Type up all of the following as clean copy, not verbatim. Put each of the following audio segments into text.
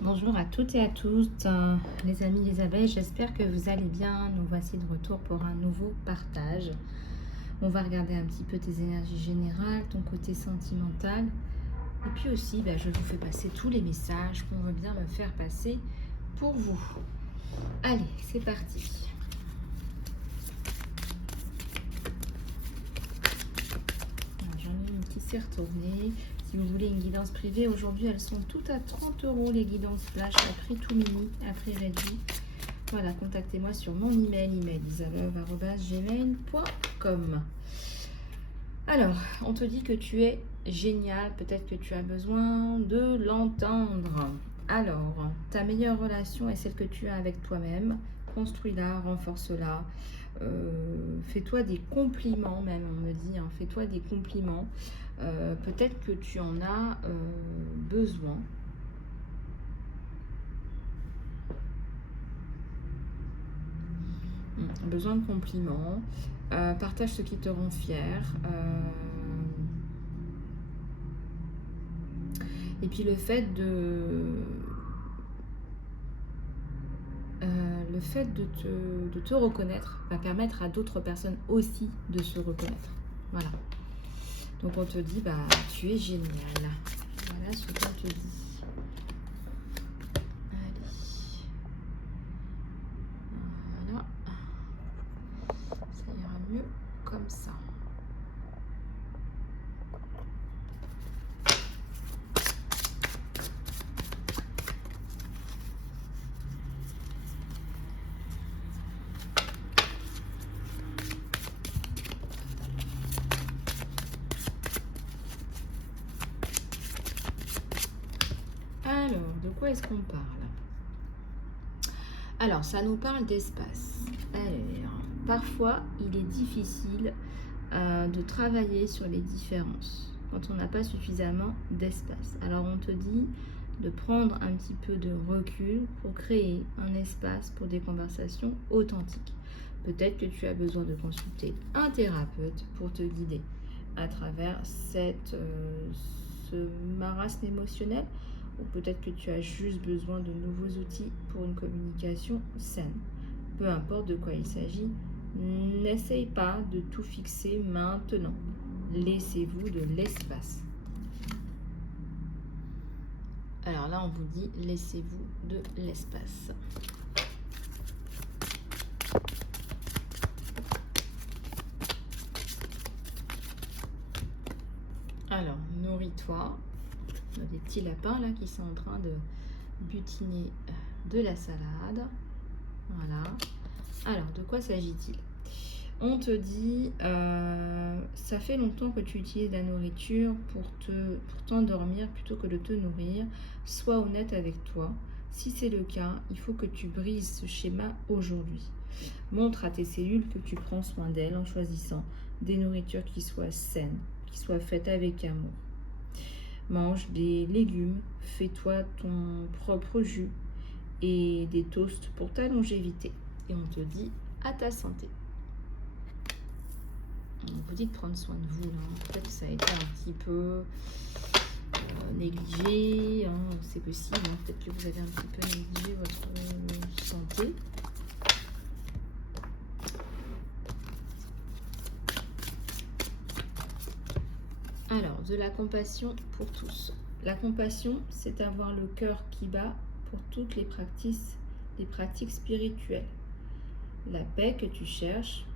Bonjour à toutes et à tous, les amis des abeilles, j'espère que vous allez bien. Nous voici de retour pour un nouveau partage. On va regarder un petit peu tes énergies générales, ton côté sentimental. Et puis aussi, je vous fais passer tous les messages qu'on veut bien me faire passer pour vous. Allez, c'est parti. Alors, j'en ai une qui s'est retournée. Si vous voulez une guidance privée, aujourd'hui elles sont toutes à 30 € les guidances flash à prix tout mini, à prix réduit. Voilà, contactez-moi sur mon email, email.isabelle@gmail.com. Alors, on te dit que tu es génial, peut-être que tu as besoin de l'entendre. Alors, ta meilleure relation est celle que tu as avec toi-même. Construis-la, renforce-la. Fais-toi des compliments, même, on me dit, hein, fais-toi des compliments. Peut-être que tu en as besoin. Besoin de compliments. Partage ce qui te rend fier. Et puis le fait de te reconnaître va permettre à d'autres personnes aussi de se reconnaître. Voilà. Donc on te dit, tu es génial. Voilà ce qu'on te dit. Allez. Voilà. Ça ira mieux comme ça. Alors, de quoi est-ce qu'on parle? Alors, ça nous parle d'espace. Alors, parfois, il est difficile de travailler sur les différences quand on n'a pas suffisamment d'espace. Alors, on te dit de prendre un petit peu de recul pour créer un espace pour des conversations authentiques. Peut-être que tu as besoin de consulter un thérapeute pour te guider à travers ce marasme émotionnel, ou peut-être que tu as juste besoin de nouveaux outils pour une communication saine. Peu importe de quoi il s'agit, n'essaye pas de tout fixer maintenant. Laissez-vous de l'espace. Alors là, on vous dit, laissez-vous de l'espace. Alors, nourris-toi. On a des petits lapins là qui sont en train de butiner de la salade. Voilà. Alors, de quoi s'agit-il? On te dit, ça fait longtemps que tu utilises la nourriture pour t'endormir plutôt que de te nourrir. Sois honnête avec toi. Si c'est le cas, il faut que tu brises ce schéma aujourd'hui. Montre à tes cellules que tu prends soin d'elles en choisissant des nourritures qui soient saines, qui soient faites avec amour. Mange des légumes, fais-toi ton propre jus et des toasts pour ta longévité. Et on te dit à ta santé. On vous dit de prendre soin de vous. Peut-être que ça a été un petit peu négligé. C'est possible. Peut-être que vous avez un petit peu négligé votre santé. Alors, de la compassion pour tous. La compassion, c'est avoir le cœur qui bat pour toutes les pratiques spirituelles. La paix que tu cherches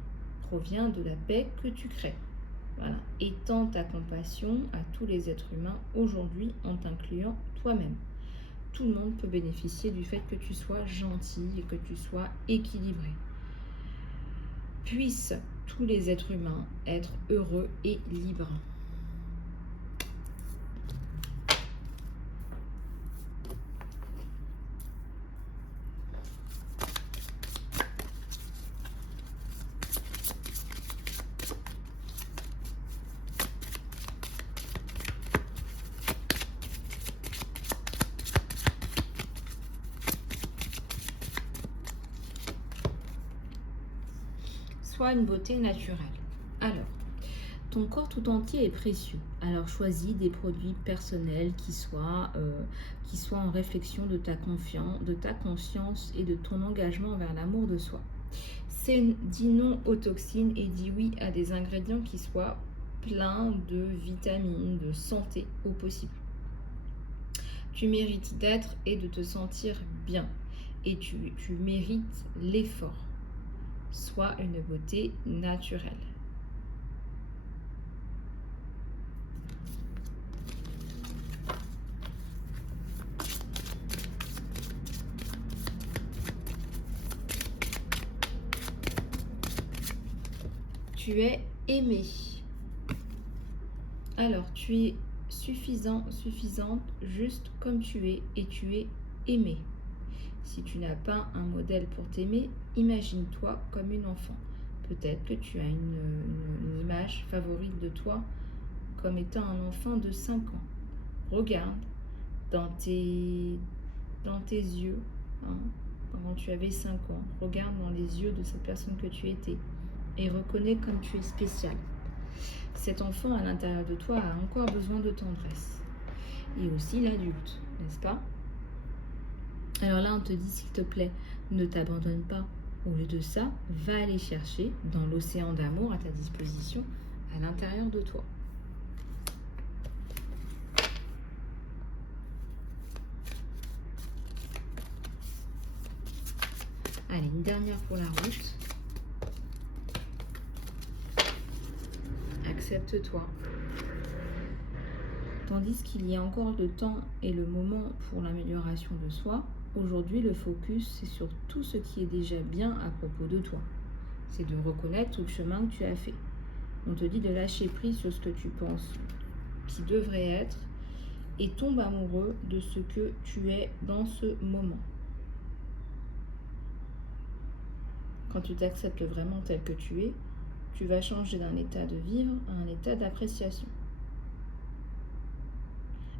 provient de la paix que tu crées. Voilà. Étends ta compassion à tous les êtres humains aujourd'hui en t'incluant toi-même. Tout le monde peut bénéficier du fait que tu sois gentil et que tu sois équilibré. Puissent tous les êtres humains être heureux et libres. Sois une beauté naturelle. Alors, ton corps tout entier est précieux. Alors choisis des produits personnels qui soit en réflexion de ta confiance, de ta conscience et de ton engagement vers l'amour de soi. Dis non aux toxines et dis oui à des ingrédients qui soient pleins de vitamines, de santé au possible. Tu mérites d'être et de te sentir bien. Et tu mérites l'effort. Sois une beauté naturelle. Tu es aimé. Alors, tu es suffisant, suffisante, juste comme tu es, et tu es aimé. Si tu n'as pas un modèle pour t'aimer, imagine-toi comme une enfant. Peut-être que tu as une image favorite de toi comme étant un enfant de 5 ans. Regarde dans tes yeux, hein, quand tu avais 5 ans. Regarde dans les yeux de cette personne que tu étais et reconnais comme tu es spécial. Cet enfant à l'intérieur de toi a encore besoin de tendresse. Et aussi l'adulte, n'est-ce pas? Alors là, on te dit, s'il te plaît, ne t'abandonne pas. Au lieu de ça, va aller chercher dans l'océan d'amour à ta disposition, à l'intérieur de toi. Allez, une dernière pour la route. Accepte-toi. Tandis qu'il y a encore le temps et le moment pour l'amélioration de soi, aujourd'hui le focus c'est sur tout ce qui est déjà bien à propos de toi. C'est de reconnaître tout le chemin que tu as fait. On te dit de lâcher prise sur ce que tu penses qui devrait être et tombe amoureux de ce que tu es dans ce moment. Quand tu t'acceptes vraiment tel que tu es, tu vas changer d'un état de vivre à un état d'appréciation.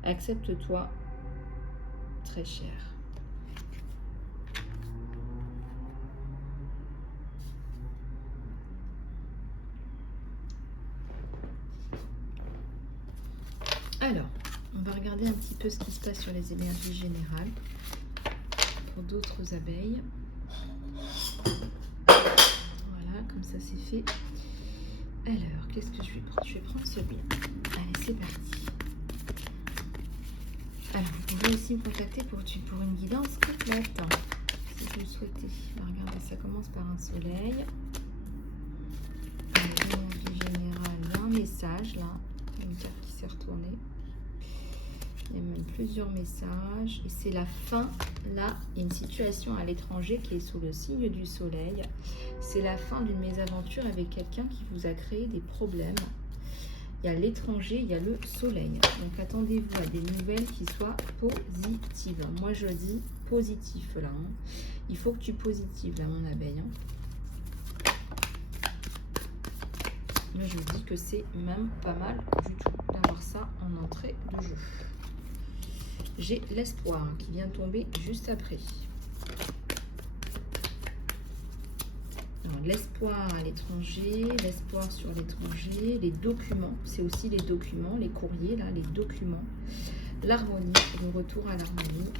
Accepte-toi, très cher. Alors, on va regarder un petit peu ce qui se passe sur les énergies générales pour d'autres abeilles. Voilà, comme ça c'est fait. Alors, qu'est-ce que je vais prendre? Je vais prendre celui-là. Allez, c'est parti. Alors, vous pouvez aussi me contacter pour une guidance complète, si vous le souhaitez. Regardez, ça commence par un soleil. L'énergie générale, il y a un message là, une carte qui s'est retournée. Il y a même plusieurs messages. Et c'est la fin. Là, il y a une situation à l'étranger qui est sous le signe du soleil. C'est la fin d'une mésaventure avec quelqu'un qui vous a créé des problèmes. Il y a l'étranger, il y a le soleil. Donc, attendez-vous à des nouvelles qui soient positives. Moi, je dis positif, là. Il faut que tu positives, là, mon abeille. Mais je vous dis que c'est même pas mal du tout d'avoir ça en entrée de jeu. J'ai l'espoir qui vient de tomber juste après. L'espoir à l'étranger, l'espoir sur l'étranger, les documents, c'est aussi les documents, les courriers, là, les documents, l'harmonie, le retour à l'harmonie.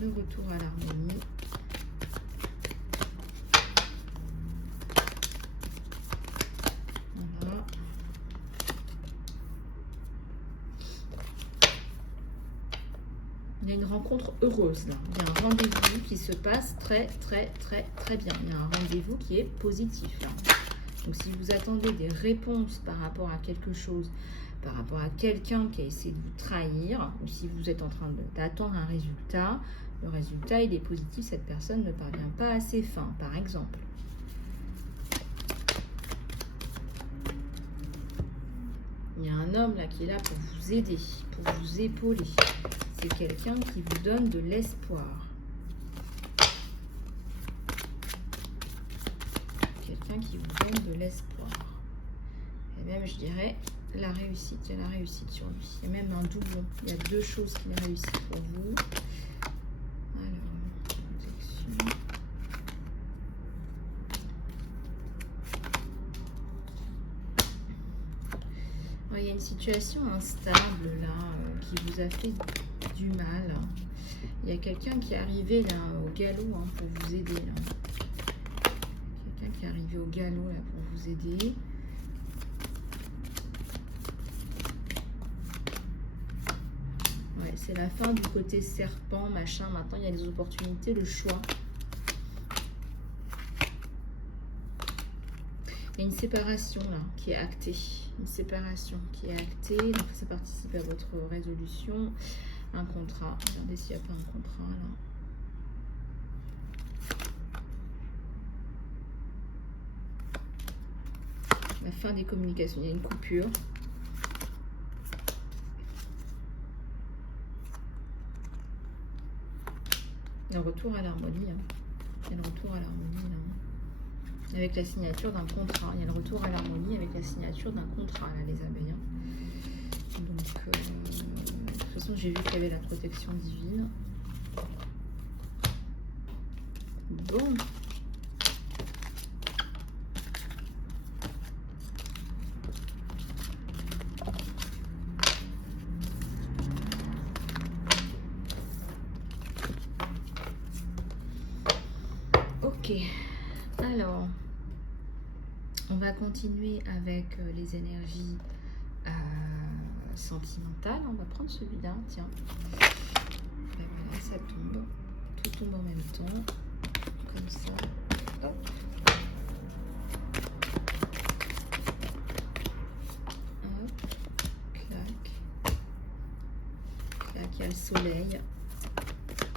Le retour à l'harmonie. Voilà. Il y a une rencontre heureuse là. Il y a un rendez-vous qui se passe très bien. Il y a un rendez-vous qui est positif là. Donc si vous attendez des réponses par rapport à quelque chose, par rapport à quelqu'un qui a essayé de vous trahir, ou si vous êtes en train d'attendre un résultat, le résultat il est positif, cette personne ne parvient pas à ses fins, par exemple. Il y a un homme là qui est là pour vous aider, pour vous épauler. C'est quelqu'un qui vous donne de l'espoir. Quelqu'un qui vous donne de l'espoir. Et même, je dirais, la réussite. Il y a la réussite sur lui. Il y a même un doublon. Il y a deux choses qu'il a réussi pour vous. Alors, protection. Il y a une situation instable là, qui vous a fait du mal. Il y a quelqu'un qui est arrivé là au galop hein, pour vous aider. Quelqu'un qui est arrivé au galop là pour vous aider. Ouais, c'est la fin du côté serpent, machin. Maintenant, il y a des opportunités, le choix. Il y a une séparation là qui est actée. Une séparation qui est actée. Donc ça participe à votre résolution. Un contrat. Regardez s'il n'y a pas un contrat là. La fin des communications. Il y a une coupure. Il y a le retour à l'harmonie. Hein. Il y a le retour à l'harmonie là. Avec la signature d'un contrat. Il y a le retour à l'harmonie avec la signature d'un contrat, là, les abeilles. Hein. Donc, de toute façon, j'ai vu qu'il y avait la protection divine. Bon. Ok. Alors, on va continuer avec les énergies sentimentales. On va prendre celui-là, tiens. Et voilà, ça tombe. Tout tombe en même temps. Comme ça. Hop. Hop. Clac. Clac, il y a le soleil.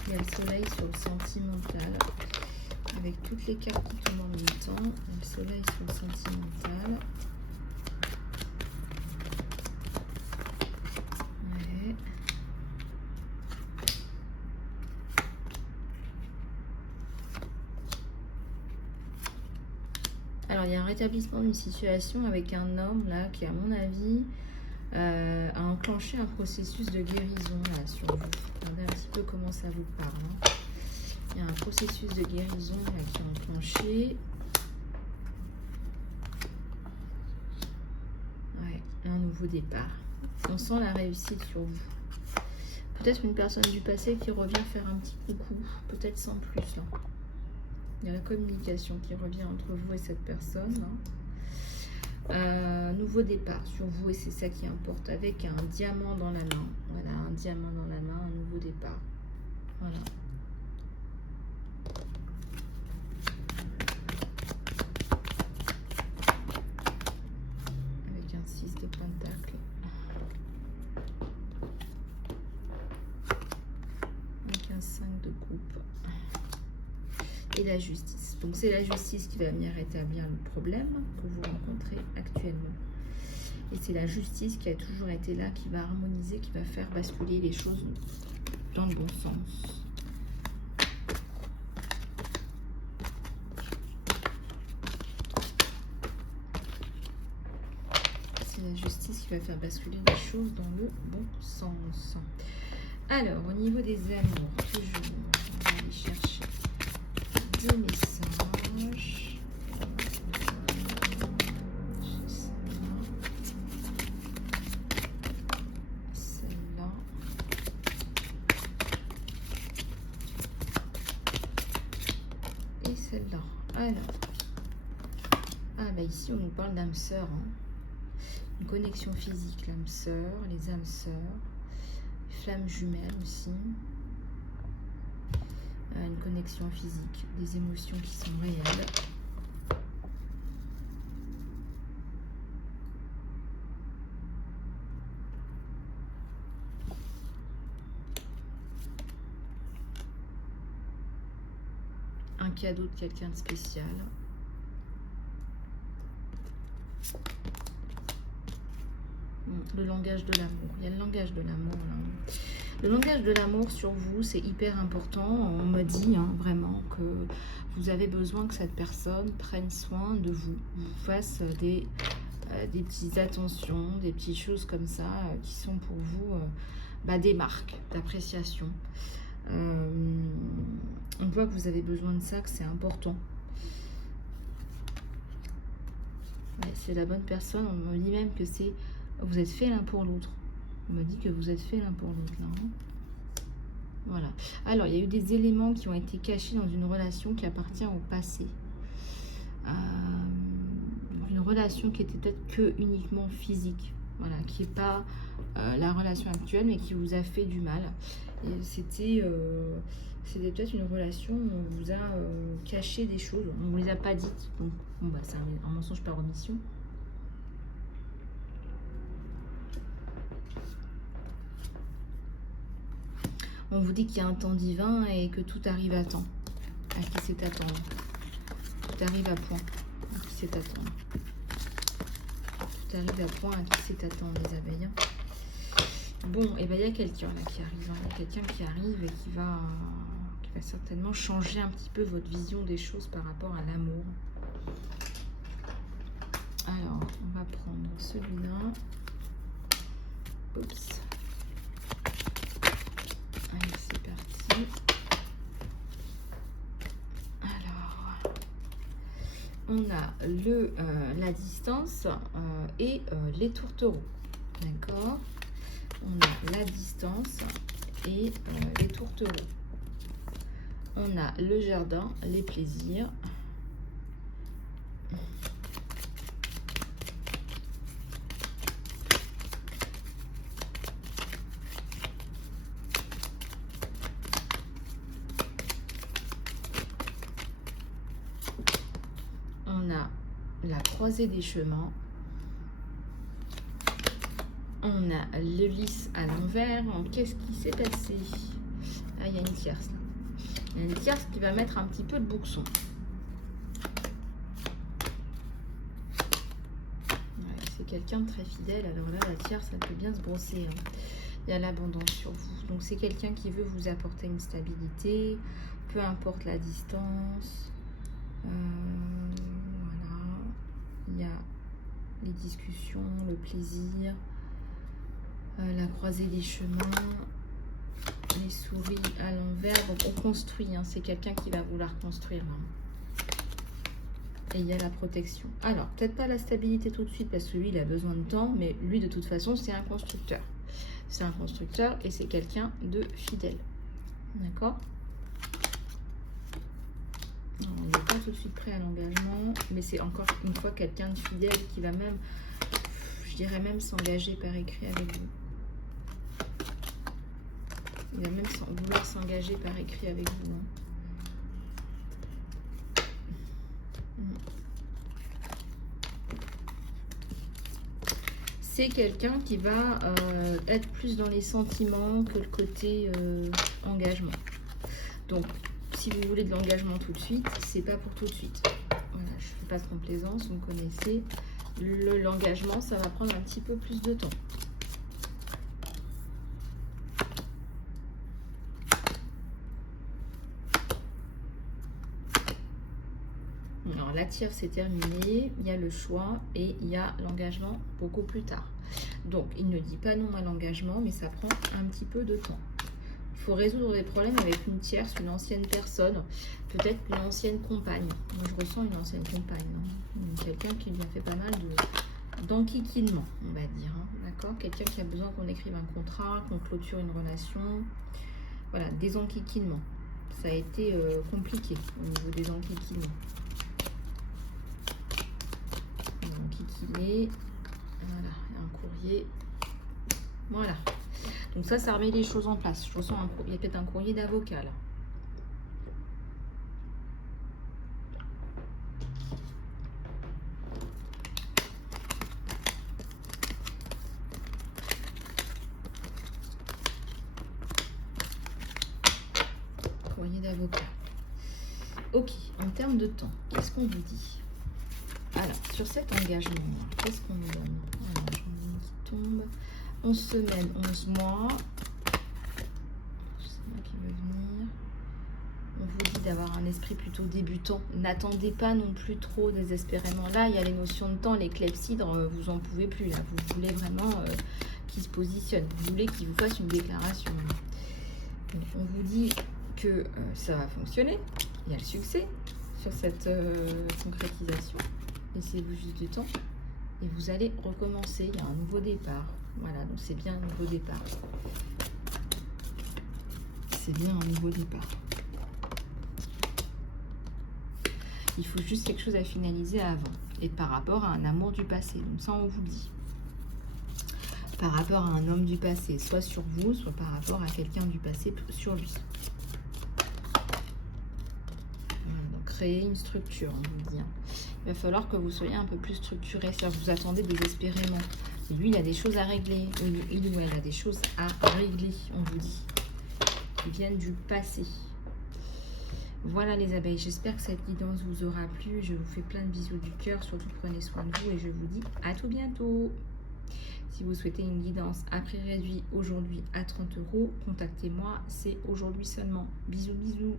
Il y a le soleil sur le sentimental. Avec toutes les cartes qui tombent en même temps. Le soleil sur le sentimental. Ouais. Alors, il y a un rétablissement d'une situation avec un homme là qui, à mon avis, a enclenché un processus de guérison là sur vous. Regardez un petit peu comment ça vous parle. Hein. Il y a un processus de guérison là, qui est enclenché. Ouais, un nouveau départ. On sent la réussite sur vous. Peut-être une personne du passé qui revient faire un petit coucou. Peut-être sans plus. Là. Il y a la communication qui revient entre vous et cette personne. Nouveau départ sur vous et c'est ça qui importe. Avec un diamant dans la main. Voilà, un diamant dans la main, un nouveau départ. Voilà. Avec un 6 de pentacle. Avec un 5 de coupe. Et la justice. Donc c'est la justice qui va venir rétablir le problème que vous rencontrez actuellement. Et c'est la justice qui a toujours été là, qui va harmoniser, qui va faire basculer les choses dans le bon sens. C'est la justice qui va faire basculer les choses dans le bon sens. Alors, au niveau des amours, toujours, on va aller chercher des messages. Celle-là. Et celle-là. Alors. Ah bah ici on nous parle d'âme sœur. Hein. Une connexion physique, l'âme sœur, les âmes sœurs. Flammes jumelles aussi. Une connexion physique, des émotions qui sont réelles. Un cadeau de quelqu'un de spécial. Le langage de l'amour. Il y a le langage de l'amour là. Le langage de l'amour sur vous, c'est hyper important. On me dit hein, vraiment que vous avez besoin que cette personne prenne soin de vous, vous fasse des petites attentions, des petites choses comme ça qui sont pour vous des marques d'appréciation. On voit que vous avez besoin de ça, que c'est important. Ouais, c'est la bonne personne. On me dit même que c'est vous êtes fait l'un pour l'autre. On me dit que vous êtes fait l'un pour l'autre, là. Hein. Voilà. Alors, il y a eu des éléments qui ont été cachés dans une relation qui appartient au passé. Une relation qui était peut-être que uniquement physique. Voilà, qui n'est pas la relation actuelle, mais qui vous a fait du mal. Et c'était peut-être une relation où on vous a caché des choses. On ne vous les a pas dites. Donc, bon, bah, c'est un mensonge par omission. On vous dit qu'il y a un temps divin et que tout arrive à temps. À qui c'est attendre. Tout arrive à point. À qui c'est attendre. Tout arrive à point. À qui c'est attendre, les abeilles. Bon, et bien il y a quelqu'un là qui arrive. Il y a quelqu'un qui arrive et qui va certainement changer un petit peu votre vision des choses par rapport à l'amour. Alors, on va prendre celui-là. Oups. Allez, c'est parti. Alors, on a la distance et les tourtereaux. D'accord? On a la distance et les tourtereaux. On a le jardin, les plaisirs. On a la croisée des chemins. On a le lys à l'envers. Qu'est-ce qui s'est passé? Ah, il y a une tierce. Il y a une tierce qui va mettre un petit peu de bouxon. Ouais, c'est quelqu'un de très fidèle. Alors là, la tierce, ça peut bien se brosser. Hein. Il y a l'abondance sur vous. Donc, c'est quelqu'un qui veut vous apporter une stabilité, peu importe la distance. Voilà. Il y a les discussions, le plaisir, la croisée des chemins, les souris à l'envers. Donc on construit, hein. C'est quelqu'un qui va vouloir construire. Hein. Et il y a la protection. Alors, peut-être pas la stabilité tout de suite parce que lui, il a besoin de temps, mais lui, de toute façon, c'est un constructeur. C'est un constructeur et c'est quelqu'un de fidèle. D'accord? On n'est pas tout de suite prêt à l'engagement, mais c'est encore une fois quelqu'un de fidèle qui va même, je dirais même, s'engager par écrit avec vous. Il va même vouloir s'engager par écrit avec vous. Hein. C'est quelqu'un qui va être plus dans les sentiments que le côté engagement. Donc, si vous voulez de l'engagement tout de suite, c'est pas pour tout de suite. Voilà, je fais pas de complaisance, vous me connaissez. L'engagement, ça va prendre un petit peu plus de temps. Alors, la tire, c'est terminé. Il y a le choix et il y a l'engagement beaucoup plus tard. Donc, il ne dit pas non à l'engagement, mais ça prend un petit peu de temps. Il faut résoudre des problèmes avec une tierce, une ancienne personne, peut-être une ancienne compagne. Moi, je ressens une ancienne compagne. Hein. Quelqu'un qui lui a fait pas mal d'enquiquinement, on va dire. Hein. D'accord? Quelqu'un qui a besoin qu'on écrive un contrat, qu'on clôture une relation. Voilà, des enquiquinements. Ça a été compliqué au niveau des enquiquinements. Enquiquiné. Voilà, il y a un courrier. Voilà. Donc ça remet les choses en place. Je ressens il y a peut-être un courrier d'avocat là. Courrier d'avocat. Ok, en termes de temps, qu'est-ce qu'on vous dit? Alors, sur cet engagement, qu'est-ce qu'on nous donne? Alors, j'en ai une qui tombe. 11 semaines, 11 mois. C'est moi qui veux venir. On vous dit d'avoir un esprit plutôt débutant. N'attendez pas non plus trop désespérément. Là, il y a les notions de temps, les clepsydres, vous en pouvez plus. Là, vous voulez vraiment qu'il se positionne. Vous voulez qu'il vous fasse une déclaration. Donc, on vous dit que ça va fonctionner. Il y a le succès sur cette concrétisation. Laissez-vous juste du temps. et vous allez recommencer. Il y a un nouveau départ. Voilà, donc c'est bien un nouveau départ. C'est bien un nouveau départ. Il faut juste quelque chose à finaliser avant. Et par rapport à un amour du passé. Donc ça, on vous le dit. Par rapport à un homme du passé, soit sur vous, soit par rapport à quelqu'un du passé sur lui. Voilà, donc créer une structure, on vous dit. Il va falloir que vous soyez un peu plus structuré. C'est-à-dire que vous attendez désespérément. Et lui, il a des choses à régler. Il ou elle a des choses à régler, on vous dit. Qui viennent du passé. Voilà les abeilles, j'espère que cette guidance vous aura plu. Je vous fais plein de bisous du cœur. Surtout prenez soin de vous et je vous dis à tout bientôt. Si vous souhaitez une guidance à prix réduit aujourd'hui à 30 €, contactez-moi. C'est aujourd'hui seulement. Bisous, bisous.